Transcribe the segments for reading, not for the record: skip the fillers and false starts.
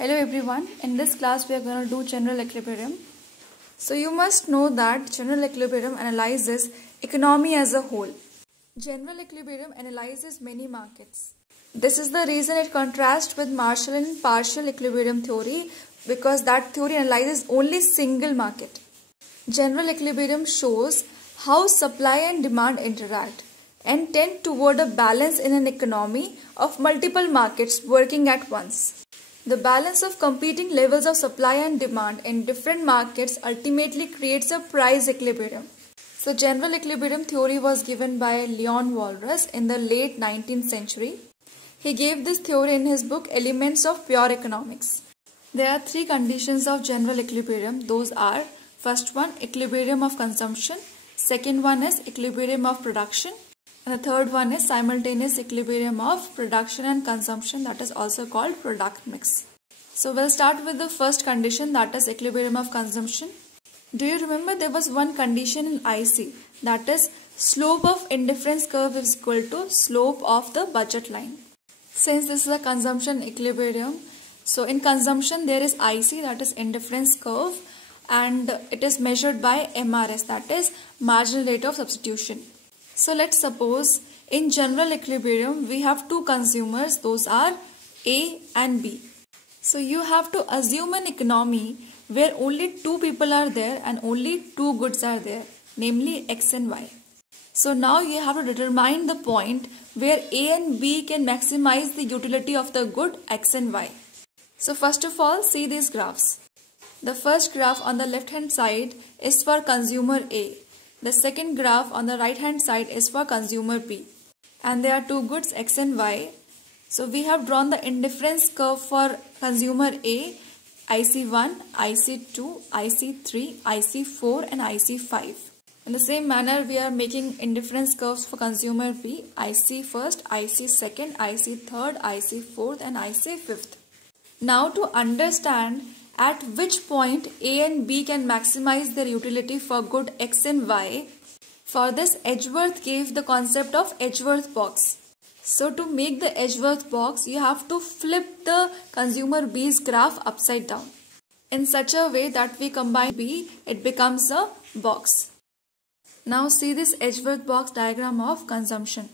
Hello everyone, in this class we are going to do general equilibrium. So you must know that general equilibrium analyzes economy as a whole. General equilibrium analyzes many markets. This is the reason it contrasts with Marshall and partial equilibrium theory, because that theory analyzes only single market. General equilibrium shows how supply and demand interact and tend toward a balance in an economy of multiple markets working at once. The balance of competing levels of supply and demand in different markets ultimately creates a price equilibrium. So general equilibrium theory was given by Leon Walras in the late 19th century. He gave this theory in his book Elements of Pure Economics. There are three conditions of general equilibrium. Those are, first one, equilibrium of consumption. Second one is equilibrium of production. And the third one is simultaneous equilibrium of production and consumption, that is also called product mix. So we'll start with the first condition, that is equilibrium of consumption. Do you remember there was one condition in IC, that is slope of indifference curve is equal to slope of the budget line. Since this is a consumption equilibrium, so in consumption there is IC, that is indifference curve, and it is measured by MRS, that is marginal rate of substitution. So let's suppose in general equilibrium we have two consumers, those are A and B. So you have to assume an economy where only two people are there and only two goods are there, namely X and Y. So now you have to determine the point where A and B can maximize the utility of the good X and Y. So first of all, see these graphs. The first graph on the left hand side is for consumer A. The second graph on the right hand side is for consumer B. And there are two goods X and Y. So we have drawn the indifference curve for consumer A, IC1, IC2, IC3, IC4 and IC5. In the same manner we are making indifference curves for consumer B, IC first, IC second, IC third, IC fourth and IC fifth. Now to understand at which point A and B can maximize their utility for good X and Y, for this Edgeworth gave the concept of Edgeworth box. So to make the Edgeworth box, you have to flip the consumer B's graph upside down in such a way that we combine B, it becomes a box. Now see this Edgeworth box diagram of consumption.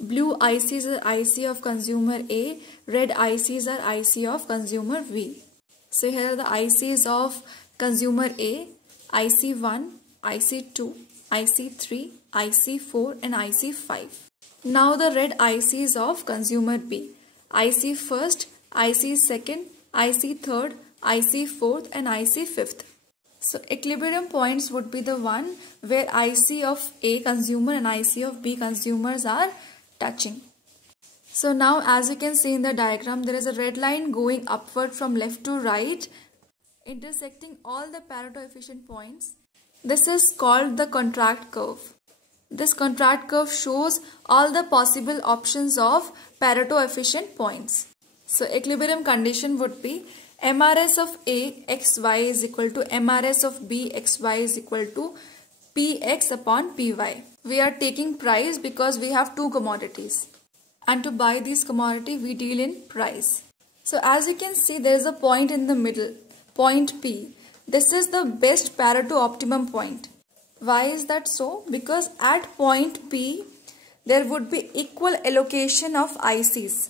Blue ICs are IC of consumer A, red ICs are IC of consumer B. So here are the ICs of consumer A, IC1, IC2, IC3, IC4 and IC5. Now the red ICs of consumer B, IC first, IC second, IC third, IC fourth and IC fifth. So equilibrium points would be the one where IC of A consumer and IC of B consumers are touching. So now as you can see in the diagram, there is a red line going upward from left to right, intersecting all the Pareto efficient points. This is called the contract curve. This contract curve shows all the possible options of Pareto efficient points. So equilibrium condition would be MRS of A XY is equal to MRS of B XY is equal to PX upon PY. We are taking price because we have two commodities. And to buy this commodity, we deal in price. So as you can see, there is a point in the middle, point P. This is the best Pareto optimum point. Why is that so? Because at point P, there would be equal allocation of ICs,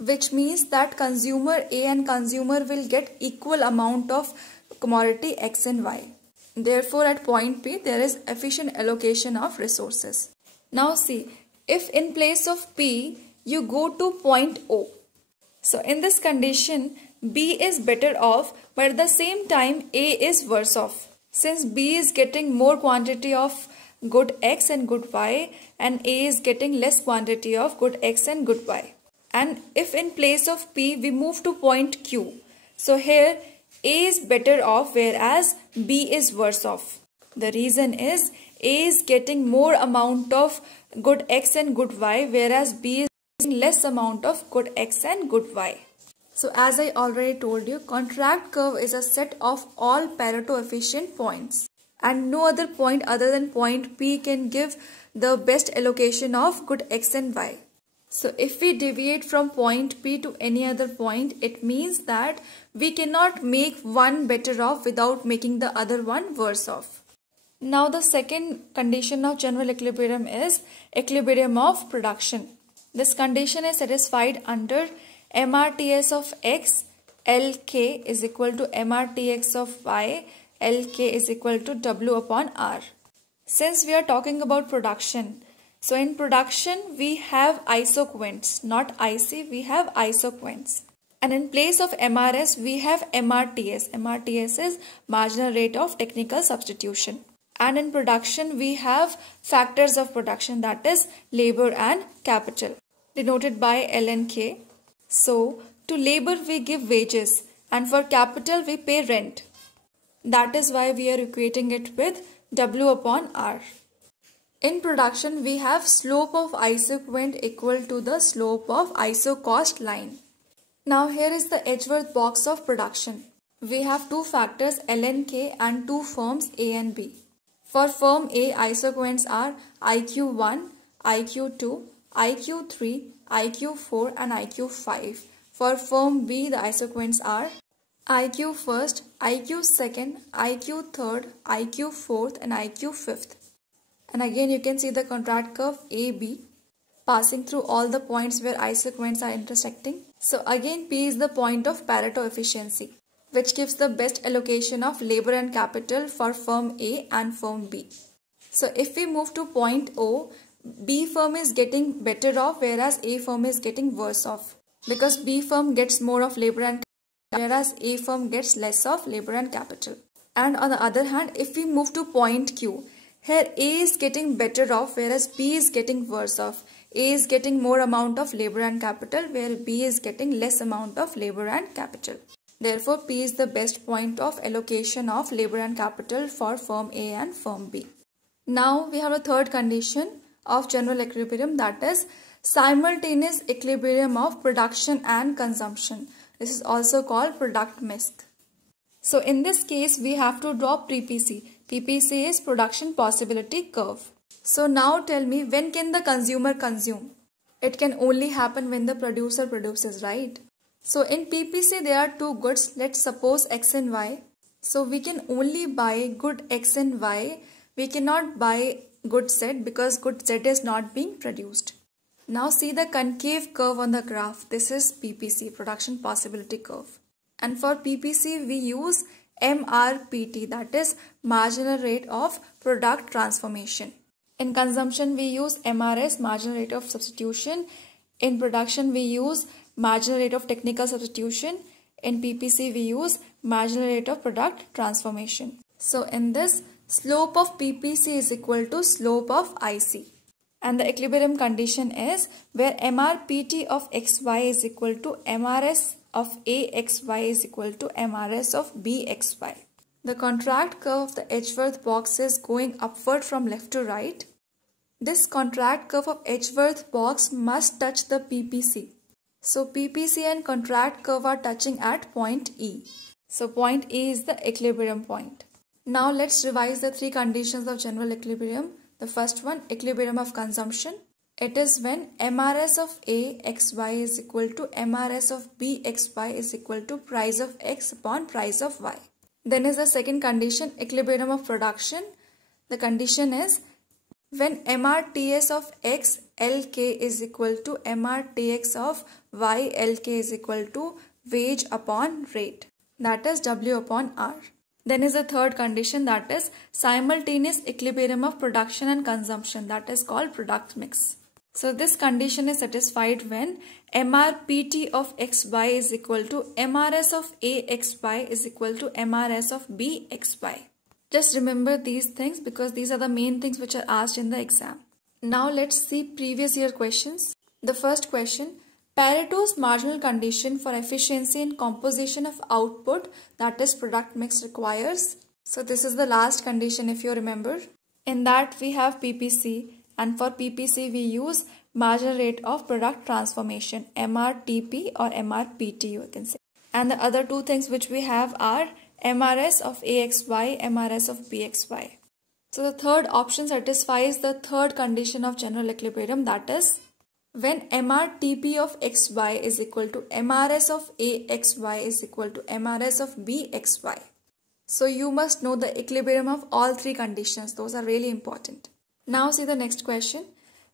which means that consumer A and consumer will get equal amount of commodity X and Y. Therefore, at point P, there is efficient allocation of resources. Now see, if in place of P, you go to point O. So in this condition, B is better off, but at the same time, A is worse off. Since B is getting more quantity of good X and good Y, and A is getting less quantity of good X and good Y. And if in place of P, we move to point Q. So here, A is better off, whereas B is worse off. The reason is, A is getting more amount of good X and good Y, whereas B is getting less amount of good X and good Y. So as I already told you, contract curve is a set of all Pareto efficient points. And no other point other than point P can give the best allocation of good X and Y. So if we deviate from point P to any other point, it means that we cannot make one better off without making the other one worse off. Now the second condition of general equilibrium is equilibrium of production. This condition is satisfied under MRTS of X, LK is equal to MRTX of Y, LK is equal to W upon R. Since we are talking about production, so in production we have isoquants, not IC, we have isoquants. And in place of MRS we have MRTS. MRTS is marginal rate of technical substitution. And in production we have factors of production, that is labor and capital, denoted by L and K. So to labor we give wages and for capital we pay rent. That is why we are equating it with W upon R. In production we have slope of isoquant equal to the slope of isocost line. Now here is the Edgeworth box of production. We have two factors L and K and two firms A and B. For firm A, isoquants are IQ1, IQ2, IQ3, IQ4 and IQ5. For firm B, the isoquants are IQ first, IQ second, IQ third, IQ fourth and IQ fifth. And again you can see the contract curve AB passing through all the points where isoquants are intersecting. So again P is the point of Pareto efficiency, which gives the best allocation of labor and capital for firm A and firm B. So if we move to point O, B firm is getting better off whereas A firm is getting worse off, because B firm gets more of labor and capital whereas A firm gets less of labor and capital. And on the other hand, if we move to point Q, here A is getting better off whereas B is getting worse off. A is getting more amount of labor and capital where B is getting less amount of labor and capital. Therefore, P is the best point of allocation of labor and capital for firm A and firm B. Now we have a third condition of general equilibrium, that is simultaneous equilibrium of production and consumption. This is also called product mix. So in this case we have to draw PPC. PPC is production possibility curve. So now tell me, when can the consumer consume? It can only happen when the producer produces, right? So in PPC there are two goods, let's suppose X and Y. So we can only buy good X and Y. We cannot buy good Z because good Z is not being produced. Now see the concave curve on the graph. This is PPC, production possibility curve. And for PPC we use MRPT, that is marginal rate of product transformation. In consumption we use MRS, marginal rate of substitution. In production we use marginal rate of technical substitution. In PPC we use marginal rate of product transformation. So in this, slope of PPC is equal to slope of IC. And the equilibrium condition is where MRPT of XY is equal to MRS of AXY is equal to MRS of BXY. The contract curve of the Edgeworth box is going upward from left to right. This contract curve of Edgeworth box must touch the PPC. So PPC and contract curve are touching at point E. So point E is the equilibrium point. Now let's revise the three conditions of general equilibrium. The first one, equilibrium of consumption. It is when MRS of AXY is equal to MRS of BXY is equal to price of X upon price of Y. Then is the second condition, equilibrium of production. The condition is when MRTS of X LK is equal to MRTX of Y LK is equal to wage upon rate, that is W upon R. Then is the third condition, that is simultaneous equilibrium of production and consumption, that is called product mix. So this condition is satisfied when MRPT of XY is equal to MRS of AXY is equal to MRS of BXY. Just remember these things because these are the main things which are asked in the exam. Now let's see previous year questions. The first question, Pareto's marginal condition for efficiency in composition of output, that is product mix, requires. So this is the last condition if you remember. In that we have PPC, and for PPC we use marginal rate of product transformation, MRTP or MRPT you can say. And the other two things which we have are MRS of AXY, MRS of BXY. So the third option satisfies the third condition of general equilibrium, that is when MRTP of XY is equal to MRS of AXY is equal to MRS of BXY. So you must know the equilibrium of all three conditions. Those are really important. Now see the next question.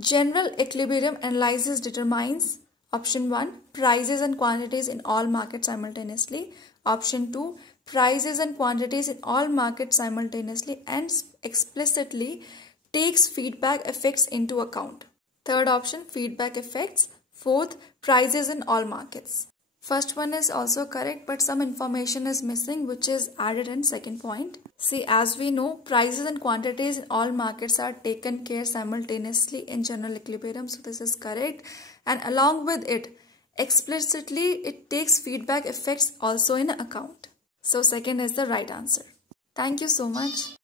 General equilibrium analysis determines option 1, prices and quantities in all markets simultaneously. Option 2, prices and quantities in all markets simultaneously and explicitly takes feedback effects into account. Third option, feedback effects. Fourth, prices in all markets. First one is also correct, but some information is missing which is added in second point. See, as we know, prices and quantities in all markets are taken care simultaneously in general equilibrium. So this is correct. And along with it, explicitly it takes feedback effects also in account. So second is the right answer. Thank you so much.